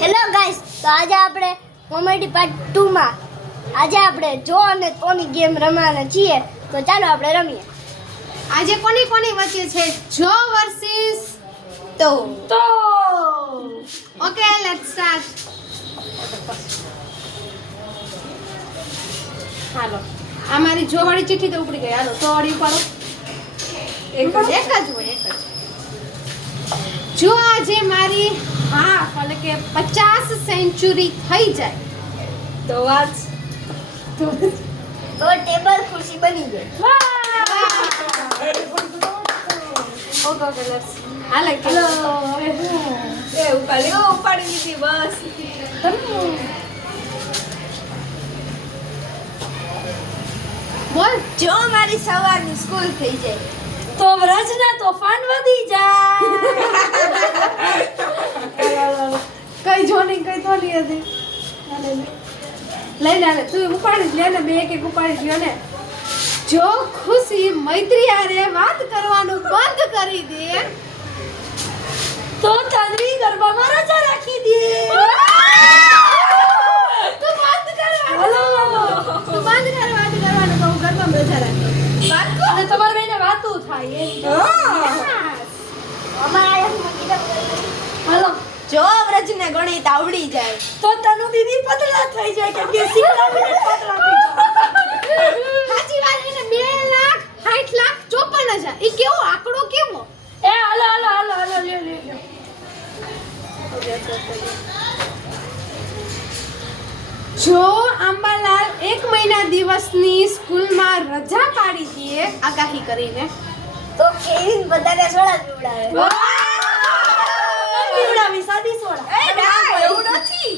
Hello guys, તો આજે આપણે કોમેડી પાર્ટ 2 માં આજે આપણે જો અને કોની ગેમ રમવાના છીએ. તો ચાલો આપણે રમીએ. આજે કોની વચ્ચે છે જો વર્સિસ તો ઓકે લેટ્સ સ્ટાર્ટ. હાલો, આ મારી જો વાળી ચિઠ્ઠી તો ઉપડી ગઈ. હાલો તો વાળી ઉપાડો. એક જ હોય. જો આજે મારી હાફ એટલે કે 50 સેન્ચુરી થઈ જાય તો વાત તો ટેબલ ખુરશી બની જાય. ઓકે લેટ્સ હાલે કે એ ઉપાડી લીધી બસ. બોલ. જો મારી સવારની સ્કૂલ થઈ જાય તો વ્રજના તોફાન વધી જાય. કઈ જો નહીં કઈ તો નહીં હતી. લઈ લે તું ઉપાડી લે ને, બે એક ઉપાડી લ્યો ને. જો ખુશી મૈત્રી હારે વાત કરવાનું બંધ કરી દે તો તન્વી ગરબામાં રજા રાખી દે. તું બંધ કર વાત કરવાનું તો હું ઘરમાં બેઠા રાખી અને તમારે બેને વાતું થાય એમ. હાલો જો વ્રજને ગણિત આવડી જાય તો તનુ દીદી પતલા થઈ જાય કેમ કે શીખડાવીને પતલા થઈ જાય. સાચી વાત. એને 2,60,54,000 ઈ કેવો આંકડો કેવો? એ હાલો લ્યો. જો આંબાલાલ 1 મહિના દિવસની સ્કૂલમાં રજા પાડી દે આગાહી કરીને તો કેવી બધાને સોડા પીવડાવે. પીવડાવી સાદી સોડા. એ ના એવું નથી.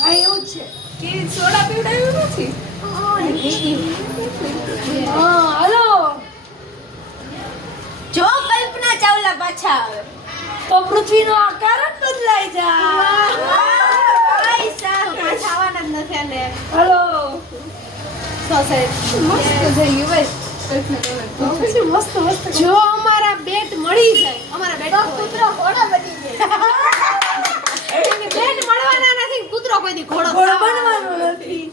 હા એવું જ છે કે સોડા પીવડાવ્યું નથી. હા હાલો જો કલ્પના ચાવલા પાછા આવે તો પૃથ્વીનો આકાર જ બદલાઈ જાય. પાછા આવવાના જ નથી અને હાલો સોસાયટી મસ્ત થઈ ગયું ભાઈ. પછી મસ્ત જો અમારા બેટ મળી જાય અમારા બેટ કૂતરો ઘોડો બની જાય. બેટ મળવાના નથી, કૂતરો કોઈ દી ઘોડો ઘોડો થવાનો બનવાનું નથી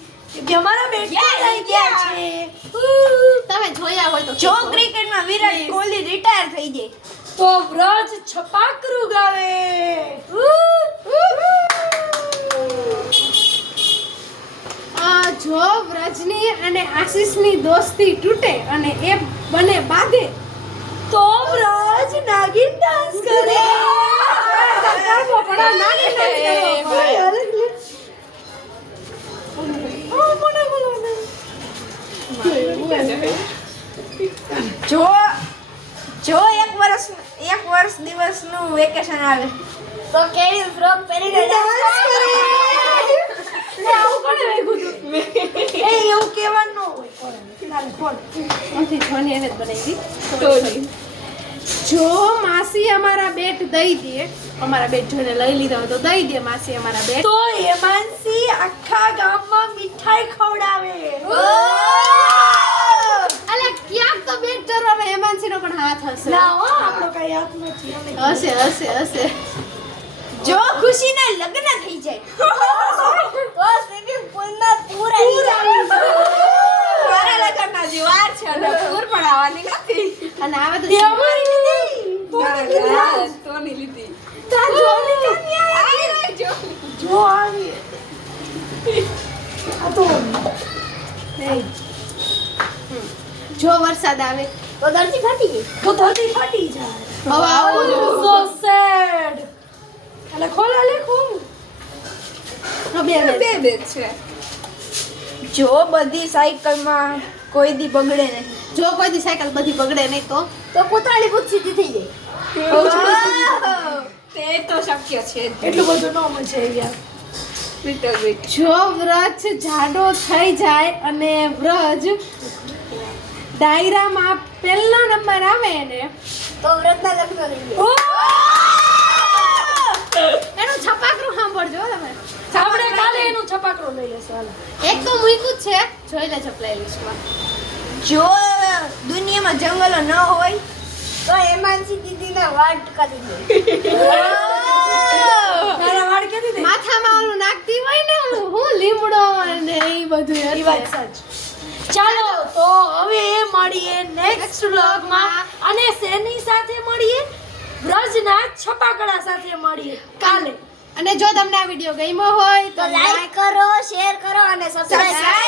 કે અમારા બેટ થઈ ગયા છે. તમે જોયા હોય તો જો ક્રિકેટમાં વિરાટ કોહલી રિટાયર થઈ જાય તો વ્રજ છપાકરું ગાવે. જો વ્રજની અને આશીષની દોસ્તી તૂટે અને એ બને બાંધે તો વ્રજ નાગિન ડાન્સ કરે. જો એક વર્ષ દિવસનું વેકેશન આવે તો કેવી ફ્રોક પહેરીને ડાન્સ કરે. આવું કોણે રાખ્યું તું? એ એવું કહેવાનું ન હોય. ચાલ બોલ. નથી જોની એને જ બનાવી તો જો માસી અમારા બેટ દઈ દે, અમારા બેટ જોઈને લઈ લીધા હોય તો દઈ દે માસી અમારા બેટ, તો હેમાંસી આખા ગામમાં મીઠાઈ ખવડાવે. અલે ક્યાંક તો બેટ ચરવા હેમાંસીનો પણ હાથ હશે. ના હો આપણો કઈ હાથ નથી. હશે જો ખુશીના લગ્ન થઈ જાય તો સ્વિમિંગ પૂલમાં પૂર આવી જાય. મારા લગ્નના જે વાર છે અને પૂર પણ આવવાની નથી. અને આવે તો તે અમારી લીધી. તોની લીધી તાર જોની ક્યાંથી આવી? આવી રહી જો જો આવી. આ તો જો વરસાદ આવે તો ધરતી ફાટી ગઈ. તો ધરતી ફાટી જાય. હવે આવું so sad. અલે ખોલ. બે છે જો બધી સાયકલમાં કોઈ દી બગડે નહીં જો કોઈ દી સાયકલ બધી બગડે નહીં તો કૂતરાની ભૂત સીધી થઈ જાય. તે તો શક્ય છે. એટલું બધું ન મજા આવી. જો વ્રજ જાડો થઈ જાય અને વ્રજ ડાયરામાં પહેલો નંબર આવે ને તો વ્રતના લગ્ન થઈ જાય. એનું છપાકરું સાંભળજો તમે. આપણે કાલે એનું છપાકરો લઈ લેશું. હાલો. એક તો મૂક્યું જ છે, જોઈ લેજો પ્લેલિસ્ટમાં. જો દુનિયામાં જંગલો ન હોય તો હેમાંસી દીદીને વાટ કરી દે. બધું ઈ વાત સાચી. ચાલો તો હવે મળીએ નેક્સ્ટ વ્લોગમાં અને શેની સાથે મળીએ વ્રજના છપાકડા સાથે મળીએ કાલે. અને જો તમને આ વિડીયો ગમ્યો હોય તો લાઈક કરો, શેર કરો અને સબસ્ક્રાઇબ